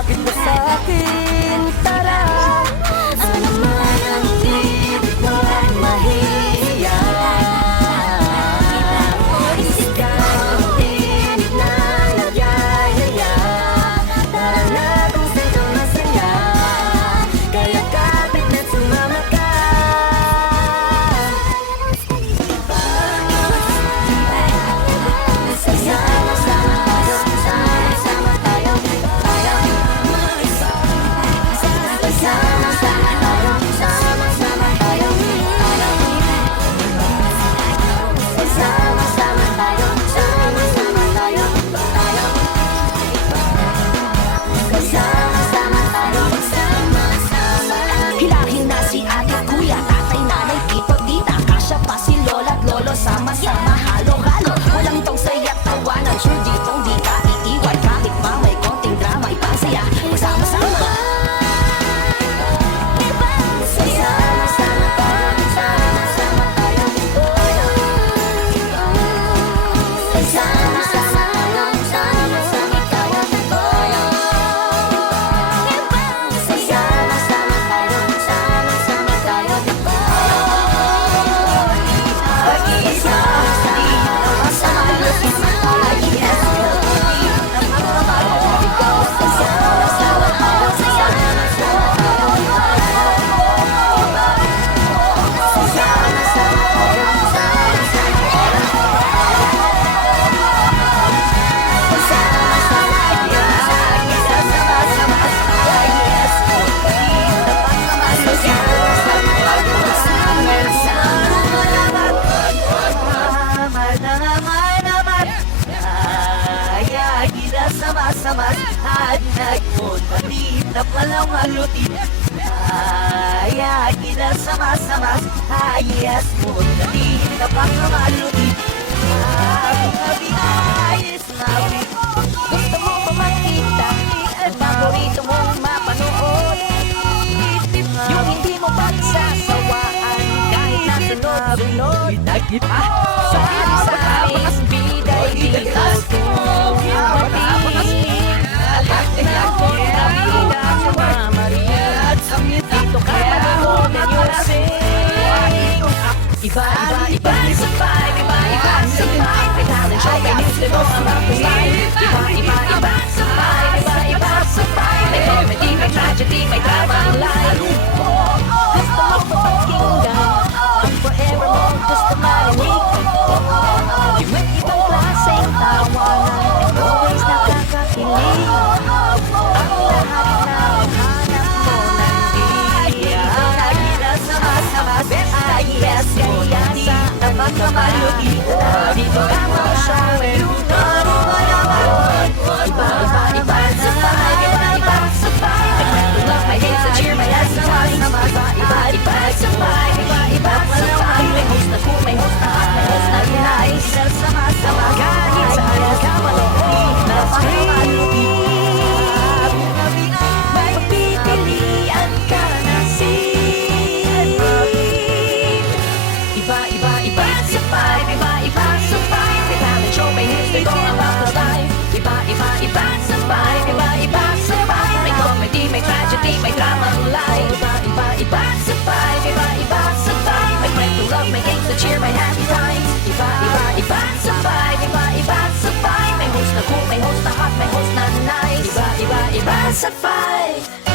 Lumapit ka sa'kin, tara. Ano man ang ibig mo'y mahiya. Isigaw ang tinig na nagyayaya. Tara na kung sa'yo masaya. Kaya kapit na sumama ka. Sama-sama tayo, sama-sama tayo, sama-sama tayo, sama-sama tayo, sama-sama tayo, sama-sama tayo, sama-sama tayo, sama-sama. Hilahin na si ate, kuya, tatay, nanay, tito, tita, kasya pa si lola at lolo, sama-sama, halo-halo. Walang tong saya tawanan, sure ditong di ka iiwan. Kahit pa may konting drama, ipasaya, magsama-sama. Sama-sama tayo, sama-sama tayo, sama-sama tayo, sama-sama tayo, sama-sama tayo, sama-sama tayo, sama-sama anak mo Matitap walang malutin Kaya kita sama-sama ayas mo Matitap ang malutin Ako gabi ayos na Gusto mo ba makita At paborito mong mapanood Yung hindi mo pagsasawaan Kahit nasunod-sunod Sari-saring biday dito Iba-iba sa vibe, iba-iba sa vibe May talent show, may news, may boss, about the life Iba-iba sa vibe, iba-iba sa vibe May comedy, may tragedy, may drama ang life Gusto mo ba pakinggan? Ang forever mo gusto marinig Iba't ibang klaseng tawanan And always nakakakilig Ang lahat na hanap mo nandito Nakita sama-sama Yes, kaya sa naman kamaluti Dito ka mo siya Iba-iba sa vibe Iba-iba sa vibe Nagkwento my hate sa cheer, my ass na sama Iba-iba sa vibe Iba-iba sa vibe May host na cool, may host na hot, may host na nice Sama-sama kahit saan ka malood Napakamaluti May pagpipilian ka na Iba-iba sa vibe, iba-iba sa vibe May talent show, may hits, may go about the life Iba-iba sa vibe, iba-iba sa vibe May comedy, may tragedy, may drama ang life Iba-iba sa vibe, iba-iba sa vibe May kwento love, may games to cheer, may happy times Iba-iba sa vibe, iba-iba sa vibe May host na cool, may host na hot, may host na nice Iba-iba sa vibe